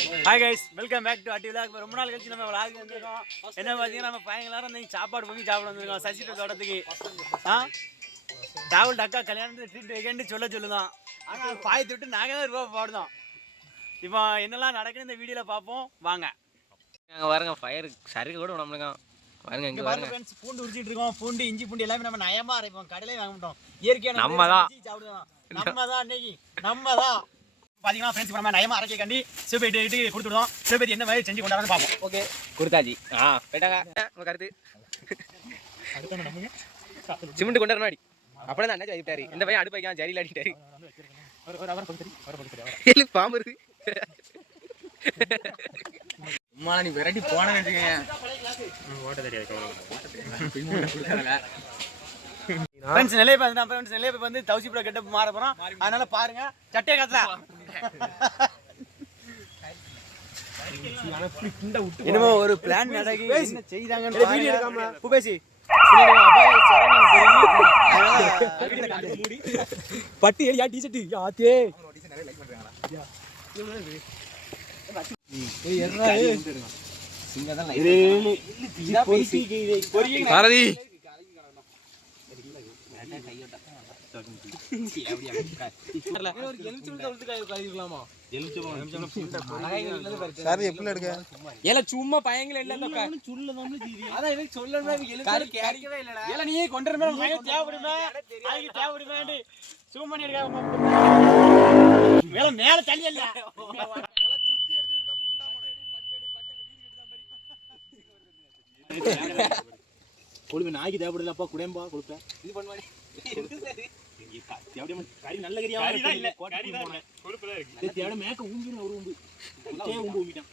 Hi guys, welcome back to Atti vlog. ரொம்ப நாள் கழிச்சு நம்ம விலாக் வந்துருக்கோம். என்ன பார்த்தீங்கன்னா, நம்ம பையன் எல்லாரும் நீங்கள் சாப்பாடு பொங்கி சாப்பிட வந்துருக்கோம் சசிட்டு தோட்டத்துக்கு. ராகுல் அக்கா கல்யாணத்துக்கு ட்ரீட் வைக்கன்னு சொல்லுதான். ஆனால் பாயத்தை விட்டு நாங்கள் தான் ரூபா பாடுதோம். இப்போ என்னெல்லாம் நடக்குன்னு இந்த வீடியோவில் பார்ப்போம் வாங்க. அங்கே பாருங்க ஃபயர் சருகு கூட நம்மளுக்கு பாருங்க. இங்கே பாருங்க ஃப்ரெண்ட்ஸ், பூண்டு உரிச்சிட்டு இருக்கோம். பூண்டு இஞ்சி பூண்டு எல்லாமே நம்ம நயமாக அரைப்போம், கடையிலே வாங்க மாட்டோம். இயற்கையான நம்ம தான் சாப்பிடுவோம். நம்ம தான் இன்னைக்கு நம்ம தான் பார்த்தீங்கன்னா ஃப்ரெண்ட்ஸ், நம்ம நயமாக அரைக்காண்டி சிவபேட்டு கொடுத்துடுவோம். சிவபேட்டி என்ன மாதிரி செஞ்சு கொண்டாந்து பார்ப்போம். ஓகே, கொடுத்தாச்சு. போயிட்டாங்க உங்கள் கருத்து. சிமெண்ட் கொண்டாரு நாடி அப்படியே தான் அண்ணாச்சி வைக்கிட்டாரு. இந்த பையன் அடுப்பு வைக்காம ஜரியில் அடிக்கிட்டாரு. பாம்பு இருக்கு. அம்மா நீ வெரைட்டி போனேன்னு வச்சுக்கோங்க. ஓட்ட தெரியாது. ஃப்ரெண்ட்ஸ், நிலைய போய் வந்து தௌசிபுரம் கெட்டப் மாற போகிறோம். அதனால பாருங்க, சட்டையை காத்தா என்னமோ ஒரு பிளான் நடக்கி என்ன செய்தாங்கன்னு புபேசி பட்டு ஏரியா டிஷர்ட் ஆத்தே பாரதி சும்மா பயங்கல இல்ல நீ கொண்டு மேல தள்ளி இல்ல கொடுப்பேன். நாய்க்கு தேவைப்படுதுப்பா, குடம்பா கொடுப்பேன். இது பண்ணுவாடி நல்ல கறியா மேக்க ஊம்பி ஒரு ஊம்பு ஊம்பிட்டான்.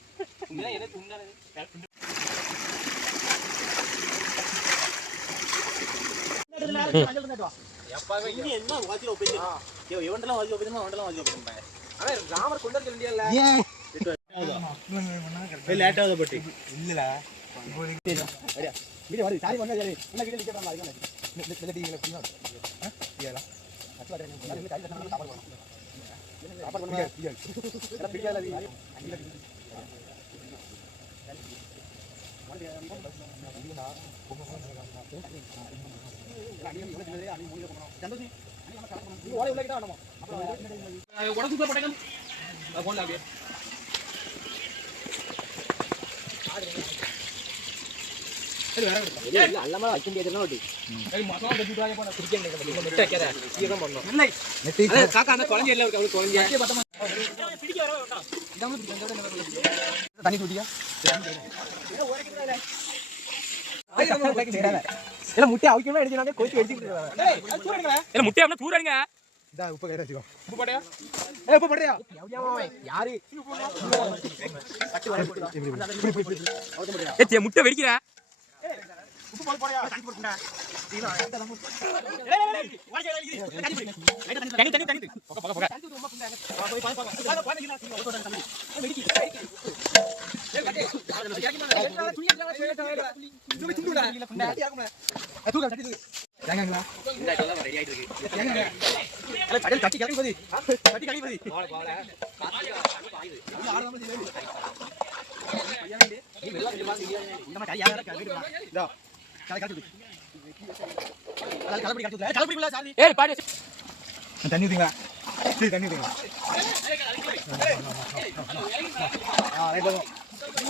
என்ன வாட்சில எவன்டெல்லாம் வாட்சில போயிருந்தா அவன்டெல்லாம் வாட்சில போயிருந்தேன். ஆனா ராமர் கொண்டு வர வேண்டியல்ல லேட் ஆகுது பட்டி இல்லல வீடியோ வாடி சாரி பண்ணா சரி என்ன வீடியோ லிக்கறா மாதிரி இந்த டிவில பின்னா ஏலா அட்ல ரெண்டு கையில சாப்பாடு சாப்பாடு பண்ணுங்க எல்லாம் பிடிக்கல அது அல்லமா வைக்க முடியாதுன்னா ஓடி மசாலா வெட்டிடுவாங்க போனா குடிக்க முடியாது. நெட் வைக்காத சீக்கிரம் பண்ணனும். இல்லை நெட் காக்கா அந்த குழந்தை எல்லாம் இருக்கு. அவளுக்கு குழந்தை பத்தமா பிடிக்க வர வேண்டாம். இதாம பிடிங்க. தண்ணி குடியா இல்ல முட்டை அவிக்கணும் எடுத்துனாங்க கோச்சி எடுத்துட்டு இல்ல முட்டை அப்படியே தூரங்க. இதா உப்பு கையில வச்சுக்கோ. உப்பு போடுறியா? உப்பு போடுறியா? யாரு கட்டி வர போடுறா. ஏ முட்டை வெடிக்குற. உப்பு போடு போறியா? தண்ணி போடுடா. தண்ணி தண்ணி தண்ணி போக போக போக. போய் பாய் பாய். பாய் தண்ணி. வெடிக்கு. ஏ கட்டி. துணி எல்லாம் துணி துண்டுடா. தூக்கு தட்டி தூக்கு. ஏங்கங்களா? இந்த இதெல்லாம் ரெடி ஆயிட்டு இருக்கு. ஏங்க. அட கடல் தட்டி கட்டி போடி. தட்டி கட்டி போடி. போல போல. பாயுது. ஆறாம நீ வேண்டி. ஐயாண்டே. நீ வெல்ல கொஞ்சம் வாங்க. இந்த மாதிரி யாரா இருக்கா வீடு வா. இதோ. கலை கட்டி. கலப்படி கட்டுல. கலப்படிக்குள்ள சாரி. ஏய் பாரு. தண்ணி ஊத்துங்க. சரி தண்ணி ஊத்துங்க. ரைட் போங்க.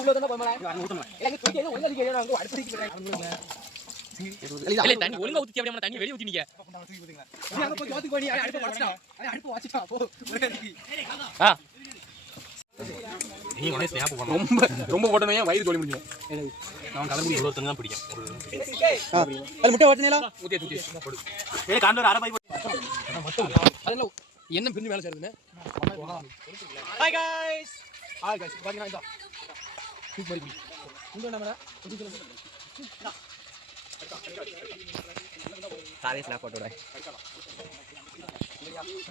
உள்ள தான போய் மாடா. ஊத்துங்க. எனக்கு தூக்கி ஏதோ ஒழுங்கா இருக்கே அங்க அடுப்பிக்கு போறேன். இல்ல தண்ணி ஒழுங்கா ஊத்தி அப்படியே தண்ணி வெளிய ஊத்தினீங்க. நீ அங்க போய் ஜோதி போய் அடுப்பு வாச்சிட்டா. அடுப்பு வாச்சிட்டா போ. நீ உடனே ஸ்னாப் பண்ணு. ரொம்ப ரொம்ப போடணும் ஏன் வயிறு தோலி முடியும். நான் கலர் முடி ஒருத்தங்க தான் பிடிக்கும். அது முட்டை வாச்சினேலா ஊத்தி ஊத்தி போடு. ஏய் காண்டோர் அரை பை போடு. அதெல்லாம் என்ன பின்னி வேலை செய்றதுன்னு. Hi guys. Hi guys. பாத்தீங்கன்னா இதோ. சூப் மாதிரி குடி. இங்க நம்மள குடிக்கலாம். सारे स्नैप फोटो डाल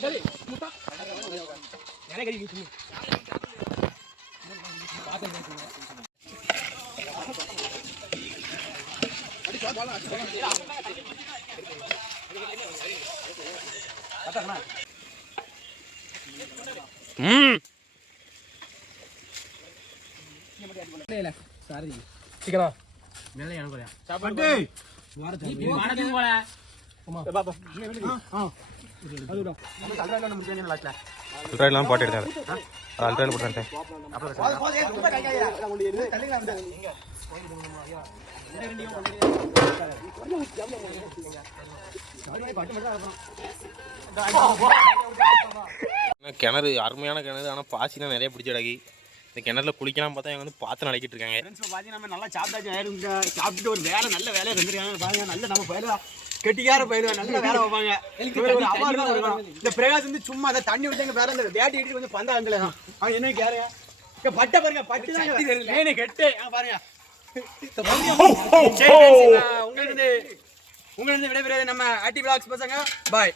चले मुटा यार करी यूट्यूब बात है अरे क्या बोला पता ना சாரி சிக்கனா மேல எனக்கு போறேன் சாப்பாடு வாடகை போல பாப்பா அதுடா நம்ம கல்றால நம்ம முடிஞ்சேன் லாஸ்ட்ல அல்ட்ராலாம் போட்டு எடுத்தேன் அல்ட்ரால போட்டு ரொம்ப கை கையா தள்ளிங்க வந்து கிணறு அருமையான கிணறு ஆனால் பாசிலாம் நிறைய பிடிச்ச இடக்கி இந்த கிணறுல குளிக்கலாம் பார்த்தா இவங்க வந்து பார்த்து நடக்கிட்டு இருக்காங்க. ஃப்ரெண்ட்ஸ் பார்த்தீங்கன்னா நம்ம நல்லா சாப்பிட்டாச்சு சாப்பிட்டுட்டு ஒரு வேலை நல்ல வேலையை செஞ்சிருக்காங்க பாருங்க நல்ல நம்ம பயில கெட்டிக்கார பயில நல்ல வேலை வைப்பாங்க. ஒரு அவார்டு தான் கொடுக்கணும். இந்த பிரகாஷ் வந்து சும்மா அதை தண்ணி விட்டு வேற அந்த வேட்டி கட்டி கொஞ்சம் பந்தா அங்கல அவன் என்ன கேருங்க பட்டை பாருங்க பட்டு தான் மேனு கெட்டு பாருங்க. உங்களுக்கு விடைபெறுவது நம்ம ஆட்டி விளாக்ஸ் பசங்க பாய்.